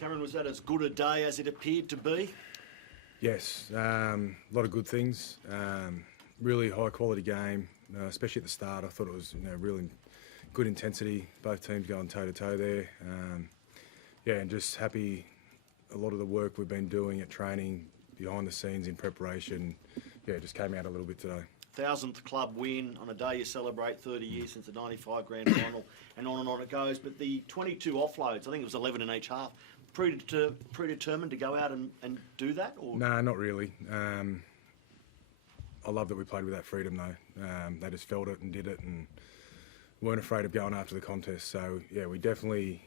Cameron, was that as good a day as it appeared to be? Yes, a lot of good things. Really high quality game, especially at the start. I thought it was really good intensity. Both teams going toe to toe there. Yeah, and just happy. A lot of the work we've been doing at training, behind the scenes in preparation, yeah, just came out a little bit today. 1,000th club win on a day you celebrate 30 years since the 95 grand final, and on it goes. But the 22 offloads, I think it was 11 in each half, predetermined to go out and do that? Or? No, not really. I love that we played with that freedom though. They just felt it and did it and weren't afraid of going after the contest. So yeah, we definitely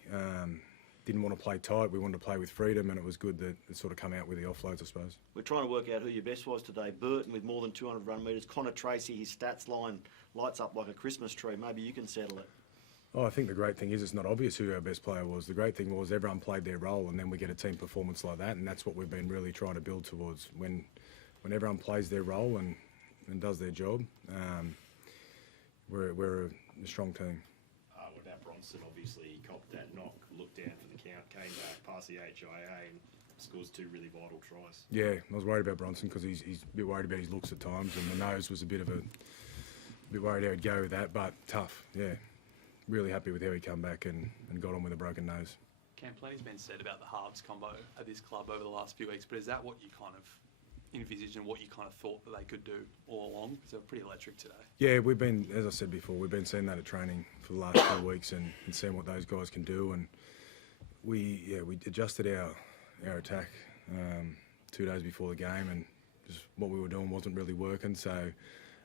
didn't want to play tight. We wanted to play with freedom, and it was good that it sort of come out with the offloads, I suppose. We're trying to work out who your best was today. Burton with more than 200 run metres. Connor Tracy, his stats line lights up like a Christmas tree. Maybe you can settle it. Oh, I think the great thing is it's not obvious who our best player was. The great thing was everyone played their role, and then we get a team performance like that, and that's what we've been really trying to build towards. When everyone plays their role and does their job, we're a strong team. What about Bronson? Obviously, he copped that knock, looked down for the count, came back, past the HIA, and scores 2 really vital tries. Yeah, I was worried about Bronson because he's a bit worried about his looks at times, and the nose was a bit worried how he'd go with that, but tough, yeah. Really happy with how he come back and got on with a broken nose. Cam, plenty's been said about the halves combo at this club over the last few weeks, but is that what you kind of envisaged and what you kind of thought that they could do all along? Because they were pretty electric today. Yeah, we've been, as I said before, we've been seeing that at training for the last 2 weeks and seeing what those guys can do. And we adjusted our attack 2 days before the game, and just what we were doing wasn't really working. So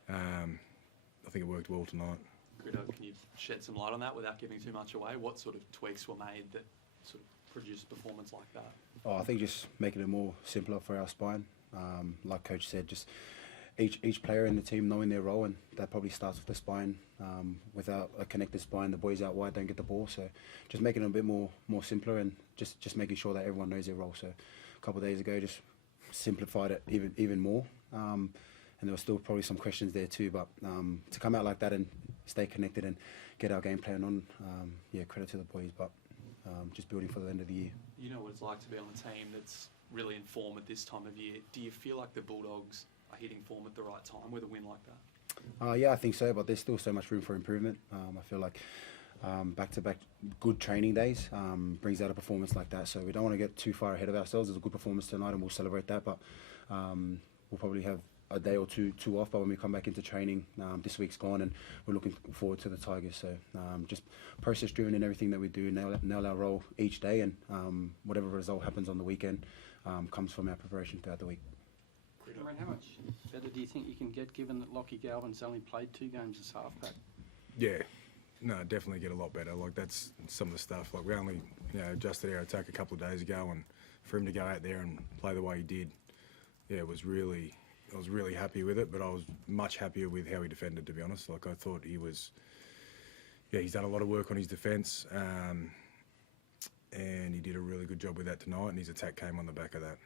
I think it worked well tonight. Critter, can you shed some light on that without giving too much away? What sort of tweaks were made that sort of produced performance like that? Oh, I think just making it more simpler for our spine. Like Coach said, just each player in the team knowing their role, and that probably starts with the spine. Without a connected spine, the boys out wide don't get the ball. So just making it a bit more simpler, and just making sure that everyone knows their role. So a couple of days ago, just simplified it even more. And there were still probably some questions there too, but to come out like that and stay connected and get our game plan on, yeah, credit to the boys, but just building for the end of the year. You know what it's like to be on a team that's really in form at this time of year. Do you feel like the Bulldogs are hitting form at the right time with a win like that? Yeah, I think so, but there's still so much room for improvement. I feel like back-to-back good training days brings out a performance like that, so we don't want to get too far ahead of ourselves. It's a good performance tonight and we'll celebrate that, but we'll probably have a day or two off, but when we come back into training, this week's gone and we're looking forward to the Tigers. So just process driven in everything that we do, nail our role each day, and whatever result happens on the weekend comes from our preparation throughout the week. Cameron, how much better do you think you can get given that Lockie Galvin's only played 2 games as halfback? Yeah, no, definitely get a lot better. Like, that's some of the stuff. Like, we only adjusted our attack a couple of days ago, and for him to go out there and play the way he did, yeah, I was really happy with it, but I was much happier with how he defended, to be honest. Like, I thought he was, yeah, he's done a lot of work on his defence, and he did a really good job with that tonight, and his attack came on the back of that.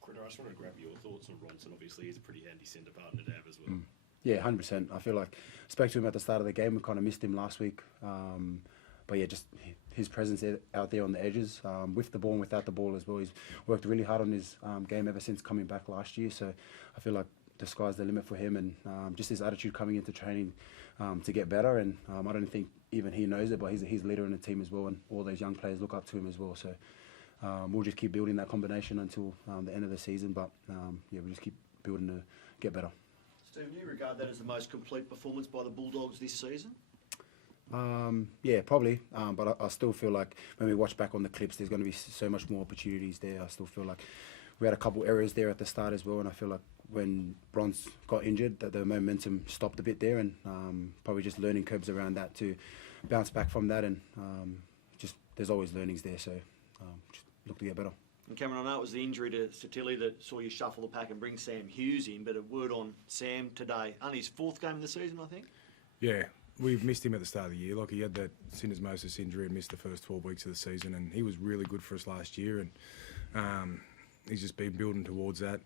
Critter, I just want to grab your thoughts on Ronson. Obviously, he's a pretty handy centre partner to have as well. Yeah, 100%. I feel like I spoke to him at the start of the game. We kind of missed him last week. But yeah, just his presence out there on the edges, with the ball and without the ball as well. He's worked really hard on his game ever since coming back last year. So I feel like the sky's the limit for him, and just his attitude coming into training to get better. And I don't think even he knows it, but he's leader in the team as well, and all those young players look up to him as well. So we'll just keep building that combination until the end of the season. But yeah, we'll just keep building to get better. Stephen, do you regard that as the most complete performance by the Bulldogs this season? Yeah, probably, but I still feel like when we watch back on the clips, there's going to be so much more opportunities there. I still feel like we had a couple errors there at the start as well, and I feel like when Bronze got injured, that the momentum stopped a bit there, and probably just learning curves around that to bounce back from that, and just there's always learnings there, so just look to get better. And Cameron, I know it was the injury to Satilli that saw you shuffle the pack and bring Sam Hughes in, but a word on Sam today. Only his 4th game of the season, I think? Yeah. We've missed him at the start of the year. Like, he had that syndesmosis injury and missed the first 12 weeks of the season, and he was really good for us last year, and he's just been building towards that.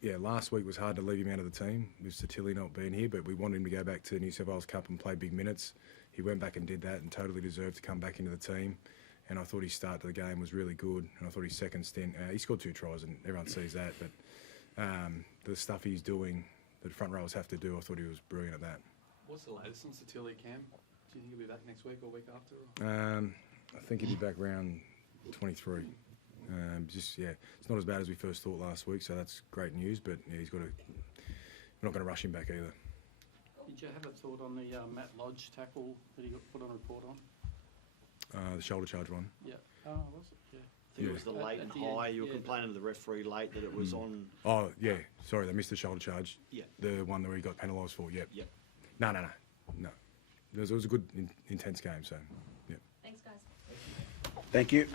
Yeah, last week was hard to leave him out of the team with Satilli not being here, but we wanted him to go back to the New South Wales Cup and play big minutes. He went back and did that and totally deserved to come back into the team, and I thought his start to the game was really good, and I thought his second stint, he scored 2 tries, and everyone sees that, but the stuff he's doing, that front rowers have to do, I thought he was brilliant at that. What's the latest on Satilia, Cam? Do you think he'll be back next week or week after? Or? I think he'll be back round 23. It's not as bad as we first thought last week, so that's great news, but yeah, we're not going to rush him back either. Did you have a thought on the Matt Lodge tackle that he got put on report on? The shoulder charge one. Yeah. Oh, was it? Yeah. I think it was the late and At the end, high. You were yeah. complaining to the referee late that it was on. Oh, yeah, sorry, they missed the shoulder charge. Yeah. The one where he got penalised for, yep. Yep. No. It was a good, intense game, so, yeah. Thanks, guys. Thank you.